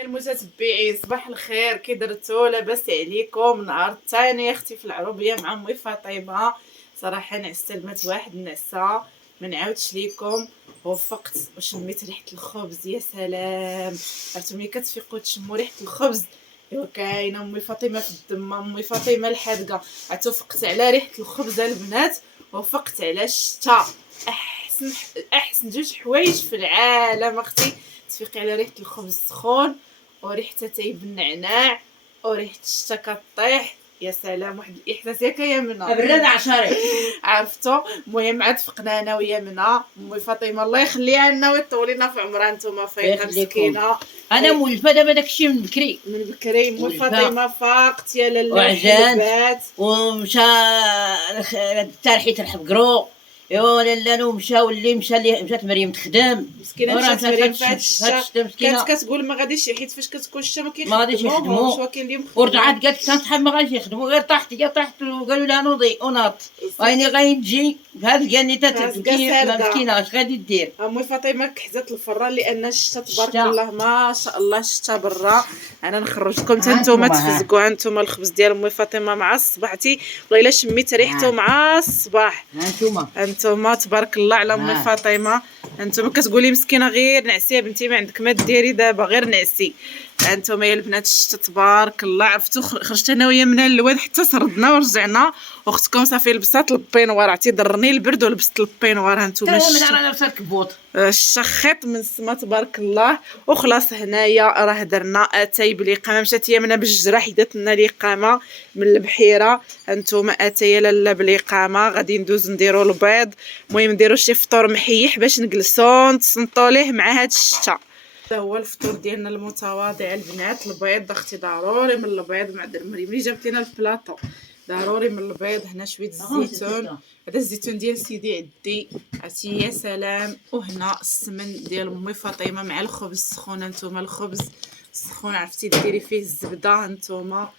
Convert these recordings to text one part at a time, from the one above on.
المتتبعين صباح الخير، كي درتو؟ لاباس عليكم؟ نهار الثاني اختي في العربيه مع امي فاطمه. صراحه نعستلمت واحد النعسه ما نعاودش ليكم. وفقت وشميت ريحه الخبز، يا سلام. عرفتو ملي كتفيقوا تشموا ريحه الخبز؟ ايوا كاينه امي فاطمه في الدم، امي فاطمه الحادقه. عرفتو فقت على ريحه الخبز البنات، وفقت على الشتا. احسن جوج حوايج في العالم اختي، تفيقي على ريحه الخبز السخون وريحه تايب النعناع وريحه الشتا كطيح. يا سلام، واحد الاحساس ياك يا منى براد عشري. عرفتو؟ المهم عاد فقنا انا ويا منى. امي فاطمه الله يخليها لنا ويطول لنا في عمرها، نتوما فايقه مسكينه. انا مولفه دابا داكشي من بكري من بكري امي فاطمه فاقت يا لاله وعجان وحلبات ومشى تارحيت الحبقرو. ايوا لالا مشى واللي مشى اللي مشات مريم تخدم مسكينه. مشات مريم في هاد الشتا، مسكينه. كانت كتقول ما غاديش، حيت فاش كتكون الشتا ما غاديش كيخدموش، يخدموا. ولكن اليوم ورجعت قالت كانت صحاب ما غاديش يخدموا، غير طاحت وقالوا لها نوضي وناض ويني غيجي بهاد الكانيتا مسكينه اش غادي دير؟ امي فاطمه كحزات الفران لان الشتا تبارك الله ما شاء الله الشتا برا. انا نخرج لكم حتى نتوما تفزقوا. هانتوما الخبز ديال امي فاطمه مع الصباحتي، والله الا شميت ريحته مع الصباح. هانتوما تبارك الله على امي فاطمه. هانتوما كتقولي مسكينه غير نعسي يا بنتي، ما عندك ما ديري دابا غير نعسي. هانتوما يا البنات الشتا تبارك الله. عرفتو خرجت انا ويا من الواد حتى سردنا ورجعنا، واختكم صافي لبسات البينوار، عرفتي ضرني البرد ولبست البينوار. هانتوما الشخيط من السما تبارك الله. وخلاص هنايا راه درنا اتاي بالاقامه، مشات يمنا بالجرح حيدت لنا الاقامه من البحيره. هانتوما اتاي لاله بالاقامه، غادي ندوز نديرو البيض. المهم نديرو شي فطور محيح باش نجلسو نتصنتو ليه مع هاد الشتا. هذا هو الفطور ديالنا المتواضع البنات. البيض اختي ضروري من البيض مع مريم اللي جابت لنا البلاطو، ضروري من البيض. هنا شويه الزيتون، هذا الزيتون ديال سيدي عدي، عرفتي يا سلام. وهنا السمن ديال امي فاطمه مع الخبز السخون. هانتوما الخبز السخون عرفتي ديري فيه الزبده. هانتوما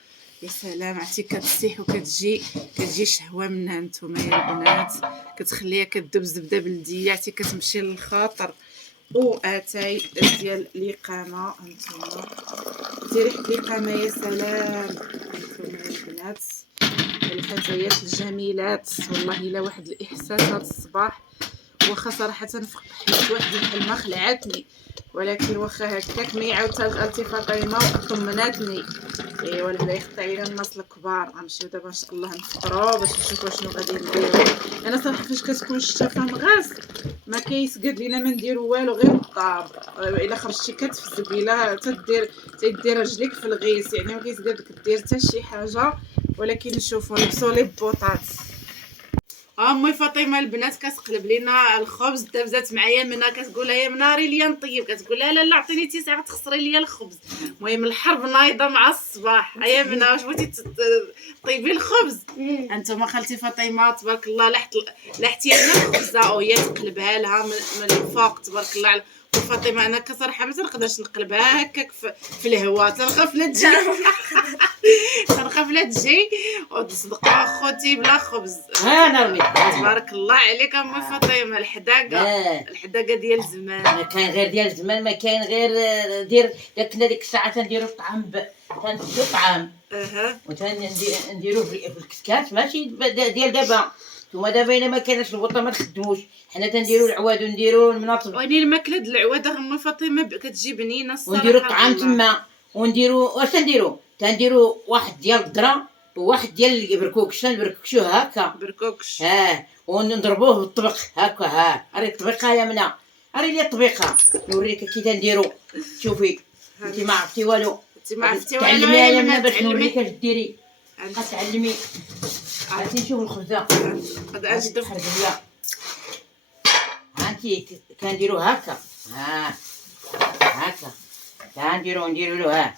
يا سلام، عرفتي كتسيح وكتجي شهوه منها. هانتوما يا البنات كتخليها كدوب زبده بلديه، عرفتي كتمشي للخاطر. واتاي ديال الاقامه. هانتوما ريحه الاقامه يا سلام. هانتوما البنات الفتيات الجميلات، والله الا واحد الاحساس هذا الصباح. واخا صراحه حيت واحد الحلمه خلعتني، ولكن واخا هكاك مي عاودتها لخالتي فاطمه وطمناتني. ايوا لا يخطي علينا الناس الكبار. غنمشيو دابا ان شاء الله نفطروا باش نشوفوا شنو غادي نديرو. انا صراحه فاش كتكون الشتا فمغاس ما كيسقد لينا ما نديرو والو غير الدار. الا خرجتي كتفزق، الا تدير رجليك في الغيس، يعني ما كيسقد لك دير حتى شي حاجه. ولكن نشوفوا نلبسوا لي بوطات. امي فاطمه البنات كتقلب لينا الخبز. دابزات معايا منى كتقول لها يا مناري ليا نطيب، كتقول لها لا عطيني تيساع تخسري ليا الخبز. المهم الحرب نايضه مع الصباح. هيا منى واش بغيتي طيبي الخبز؟ انتما خالتي فاطمه تبارك الله لحتي لنا الخبزه وهي تقلبها لها من الفوق تبارك الله على فاطمه. انا كصراحه ما تنقدرش نقلبها هكاك في الهواء، تنخاف لا تجي تنخاف لا تجي وتصدق اخوتي بلا خبز. تبارك الله عليك امي فاطمه. الحداقه ديال زمان ما كاين غير ديال زمان، ما كاين غير دير كنا ديك الساعه تنديروا الطعام تنديروا الطعام وتنديروا في الكسكات ماشي ديال دابا. ثم دابا الا ما كانش البوطه ما تخدموش، حنا تنديروا العواد ونديروا المناطق ويني الماكله د العواد امي فاطمه كتجي بنينه الصراحه. ونديروا الطعام تما ونديروا واش تنديروا واحد ديال الذره وواحد ديال البركوكش، نبركشوه هكا بركوكش ونضربوه بالطبق هكا. راه الطبيقه يا منى، راه لي الطبيقه نوريك كي تنديرو. شوفي انت ما عرفتي والو، انت ما عرفتي والو تعلمي يا منى باش نوريك اش ديري. غتعلمي. عرفتي نشوف الخبزه هذا اش درت ليا. هانتي كنديرو هكا هكا نديرو له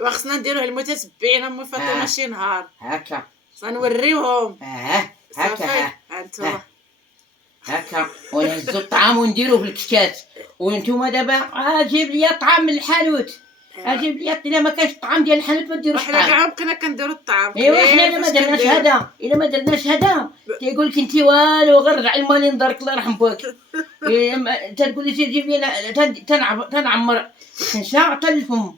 وخصنا نديروه المتتبعين امي فاطمه شي نهار هكا غنوريوهم. هكا هانتوما هكا ونهزو الطعام ونديروه في الكشكات. وانتوما دابا جيب لي طعام من الحانوت اجيب لي الا ما كانش الطعام ديال الحانوت ما ديروش حنا الطعام. كاع بقينا كنديرو الطعام. ايوا حنا الا ما درناش هذا، الا ما درناش هذا تيقول لك انت والو غير رجع المالين دارك الله يرحم بوك. تقول لي جيب لي تنعمر الخنشه حتى الفم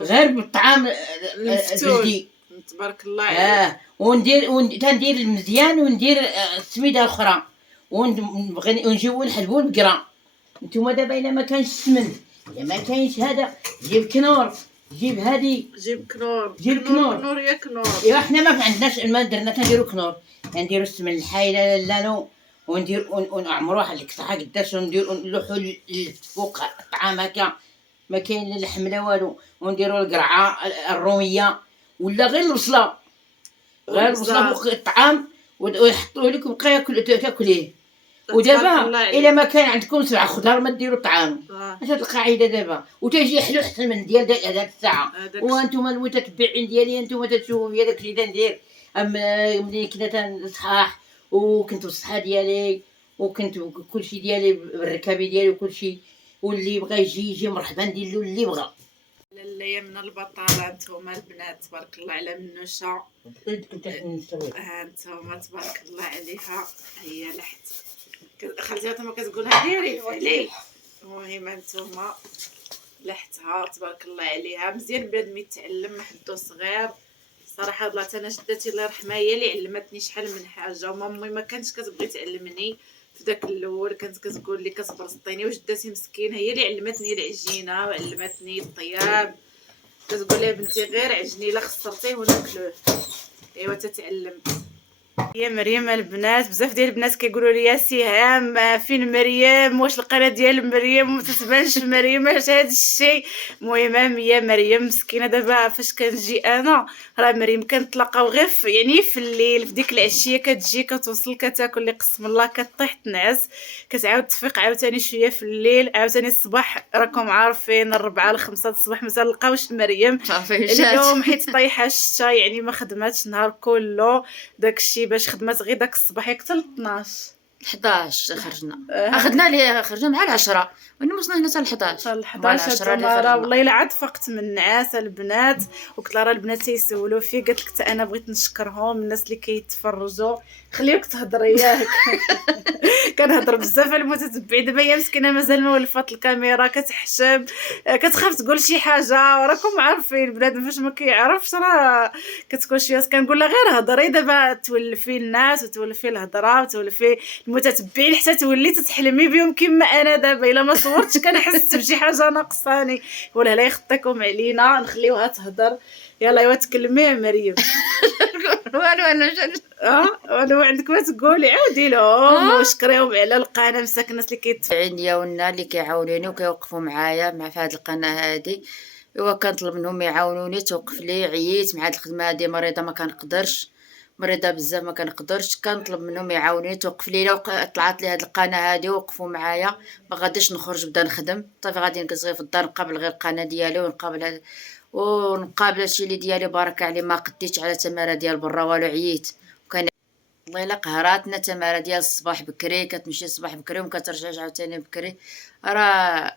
غير بالطعام البلدي تبارك الله عليك. تندير المزيان وندير السميده الاخرى ونجيبو نحلبو البقره. نتوما دابا الا ما كانش السمن، الا ما كاينش هذا، جيب كنور، جيب هادي، جيب كنور. كنور يا كنور. ايوا حنا ما عندناش ما درنا تنديرو كنور، نديرو السمن الحايله لالو وندير ونعمرو واحد القطعه قداش وندير نلوحو فوق الطعام هكا ما كاين لا لحم لا والو، ونديرو القرعه الروميه ولا غير البصله، غير البصله فوق الطعام ويحطوه لك وبقى تاكليه. ودابا الا ما كان عندكم سبع خضار ما ديروا الطعام. اش هاد القاعده دابا وتجي حلو حتى من ديال هاد الساعه. وانتم المتتبعين ديالي انتم تشوفوا فيا داك اللي تندير ملي كنا تنصحاح وكنت بالصحه ديالي وكنت كلشي ديالي بالركابي ديالي وكلشي، واللي بغى يجي مرحبا ندير له اللي بغى. لاله من البطاله نتوما البنات تبارك الله على منوشه. نتوما تبارك الله عليها. هي لحت خالتها ما كتقولها ديري عليه. المهم نتوما لحتها تبارك الله عليها مزيان. بنادم يتعلم من حدو صغير صراحه. والله انا جدتي الله يرحمها هي اللي علمتني شحال من حاجه، ومامي ما كانتش كتبغي تعلمني في داك الاول، كانت كتقول لي كتبرسطيني. وجدتي مسكينه هي اللي علمتني العجينه وعلمتني الطياب، كتقول لي بنتي غير عجني لا خسرتيه وناكلوه. ايوا تتعلمت. يا مريم البنات بزاف ديال البنات كيقولوا لي يا سهام فين مريم، واش القناه ديال مريم ما تتبانش مريم، اش هذا الشيء. المهم هي مريم مسكينه دابا فاش كنجي انا راه مريم كنتلاقاو غير يعني في الليل في ديك العشيه، كتجي كتوصل كتاكل لي قسم الله كطيح تنعس، كتعاود تفيق عاوتاني شويه في الليل، عاوتاني الصباح راكم عارفين 4 ل 5 الصباح ما تلقاوش مريم اليوم حيت طايحه الشتا يعني ما خدماتش نهار كله. داكشي باش خدمات غير داك الصباح حتى ل 11 خرجنا. اخذنا ليه خرجنا مع 10 وني وصلنا هنا حتى ل 11 راه والله الا عاد فقت من النعاس البنات. وقلت لها راه البنات تيسولوا فيه، قالت لك حتى انا بغيت نشكرهم الناس اللي كيتفرجوا. خليوك تهضري ياك. كنهضر بزاف على المتتبعين. دابا هي مسكينه مازال ما ولفات الكاميرا كتحشم كتخاف تقول شي حاجه، وراكم عارفين بنادم فاش ما كيعرفش راه كتكون شويه. كنقول لها غير هضري دابا تولفي الناس وتولفي الهضره وتولفي المتتبعين حتى تولي تتحلمي بهم كما انا دابا. الا ما صورتش كنحس بشي حاجه ناقصاني. ولا لا يخطيكم علينا نخليوها تهضر. يلا ايوا تكلمي يا مريم. والو انا عندك ما تقولي عاودي لهم وشكريهم على القناه مساك الناس اللي كيتبعين ديالنا اللي كيعاونوني وكيوقفوا معايا مع في هذه القناه هذه. ايوا كنطلب منهم يعاونوني توقف لي. عييت مع هذه الخدمه هذه، مريضه ما كنقدرش، مريضه بزاف ما كنقدرش. كنطلب منهم يعاونوني توقف لي. لو طلعت لي هذه القناه هذه وقفوا معايا ما غاديش نخرج نبدا نخدم صافي. غادي نجلس غير في الدار نقابل غير القناه ديالي ونقابل هادشي اللي ديالي بارك عليه. ما قديتش على تماره ديال برا والو، عييت. وكان والله الا قهراتنا تماره ديال الصباح بكري، كتمشي الصباح بكري وما كترجعش عاوتاني بكري. راه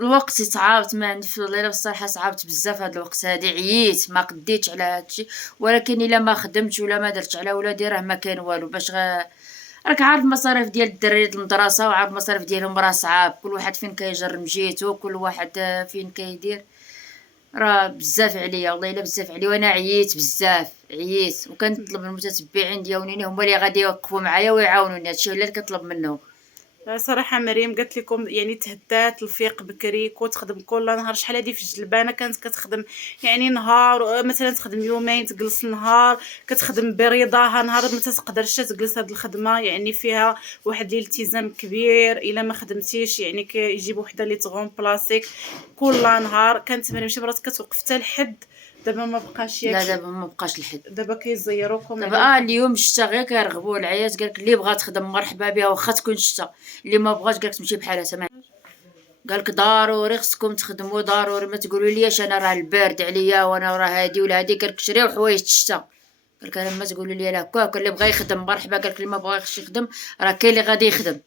الوقت صعابت ما في الليله بصراحه، صعابت بزاف هاد الوقت هادي. عييت ما قديتش على هادشي. ولكن الا ما خدمتش ولا ما درتش على ولادي راه ما كاين والو. باش راك عارف المصاريف ديال الدراري المدرسه وعارف المصاريف ديالهم راه صعاب. كل واحد فين كيجر مجيتو، كل واحد فين كيدير. راه بزاف عليا والله الا بزاف عليا. وانا عييت بزاف عييت. وكنطلب من المتتبعين ديالي هما اللي غادي يوقفوا معايا ويعاونوني. هادشي اللي كنطلب منهم. صراحه مريم قالت لكم يعني تهدات الفيق بكري وتخدم كل نهار. شحال هادي في الجلبانه كانت كتخدم يعني نهار مثلا تخدم يومين تجلس نهار، كتخدم برضاها نهار ما تقدرش تجلس. هاد الخدمه يعني فيها واحد الالتزام كبير. الا ما خدمتيش يعني كيجيبوا وحده اللي تغون بلاصيك كل نهار. كانت مريم شي مرات كتوقف حتى لحد. دابا ما بقاش لا دابا ما بقاش الحد. دابا كيزيروكم دابا اليوم الشتا غير كيرغبوا العيات. قالك اللي بغات تخدم مرحبا بها واخا تكون شتا، اللي ما بغاش قالك تمشي بحالها. سمع قالك ضروري خصكم تخدموا ضروري. ما تقولوا ليش انا راه البارد عليا وانا راه هادي ولا هادي. قالك شريو حوايج الشتا. قالك انا ما تقولوا لي لا هكاك. اللي بغى يخدم مرحبا، قالك اللي ما بغاش يخدم راه كاين اللي غادي يخدم.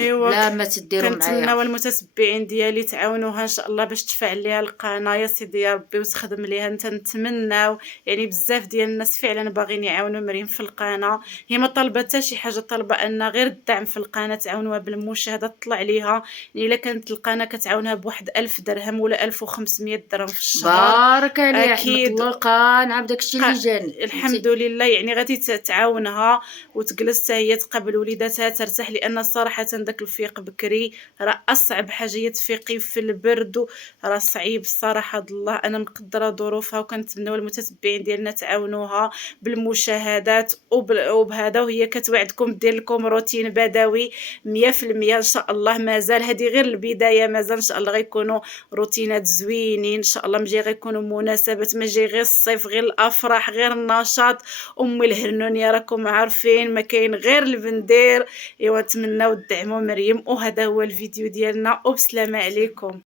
ايوا لا ما تديروا كنتمناو معايا. المتتبعين ديالي تعاونوها ان شاء الله باش تفعل ليها القناه يا سيدي يا ربي وتخدم ليها. انت نتمناو يعني بزاف ديال الناس فعلا باغيين يعاونوا مريم في القناه، هي ما طالبه حتى شي حاجه، طالبه ان غير الدعم في القناه، تعاونوها بالمشاهده تطلع ليها. يعني الا كانت القناه كتعاونها بواحد 1000 درهم ولا 1500 درهم في الشهر بارك عليه رحمة اكيد الله قانعة بداك الشيء اللي جاني الحمد لله. يعني غادي تعاونها وتجلس حتى هي تقابل وليداتها ترتاح، لان صراحه داك الفيق بكري راه اصعب حاجه هي تفيقي في البرد، راه صعيب الصراحه. الله انا مقدره ظروفها وكنتمنوا المتتبعين ديالنا تعاونوها بالمشاهدات وبهذا، وهي كتوعدكم دير لكم روتين بدوي 100% ان شاء الله. مازال هذه غير البدايه، مازال ان شاء الله غيكونوا روتينات زوينين ان شاء الله. مجي غيكونوا مناسبات، ما جاي غير الصيف غير الافراح غير النشاط. امي الهرنونيه راكم عارفين ما كاين غير البندير. ايوا نتمناو تدعموا مريم، وهذا هو الفيديو ديالنا وبسلامه عليكم.